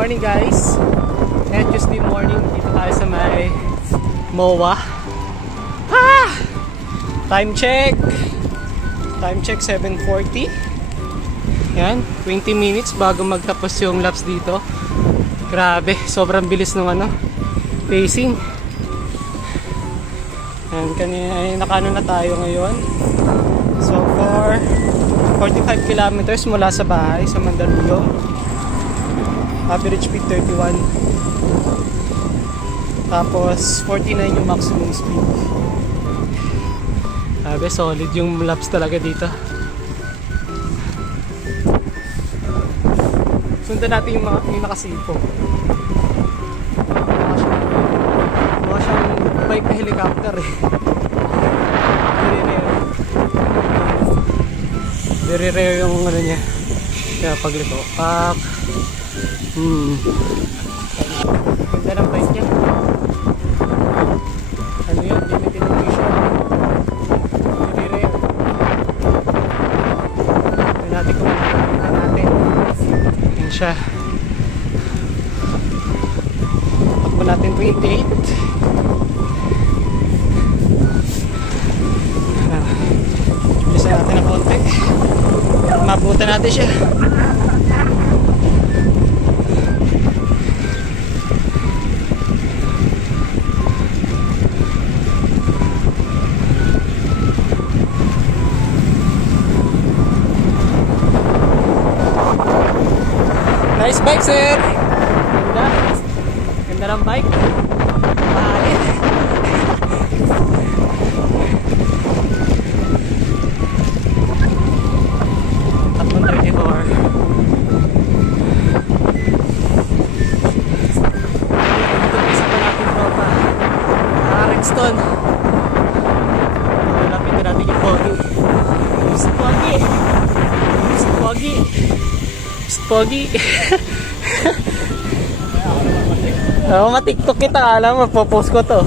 Morning guys. And Tuesday morning, dito tayo sa may MOA. Time check. Time check 7:40. Yan, 20 minutes bago magtapos yung laps dito. Grabe, sobrang bilis ng pacing. Yan, kanina ay nakano na tayo ngayon. So for 45 kilometers mula sa bahay sa Mandaluyong. Average speed 31. Tapos 49 yung maximum speed. Sabi, solid yung laps talaga dito. Sundan natin yung naka-Ceepo. Mukha siyang bike na helicopter eh. Very rare yung niya. Kaya pagliko. Ganda ng bike niya. Ano yun? Limited edition. Very rare. Kaya natin kung makikita natin. Yan siya. Takbo natin 28. Bilisan natin ng konti. Mabutan natin siya. Nice bike, sir! Ganda. Ganda ng bike. Mahali. Tatlong 34. Dito isa pa natin tropa. Rexton. Lapit na natin yung pogi. Pogi. Pogi. Pogi. Oh, ma-TikTok kita, alam mo, popost ko to.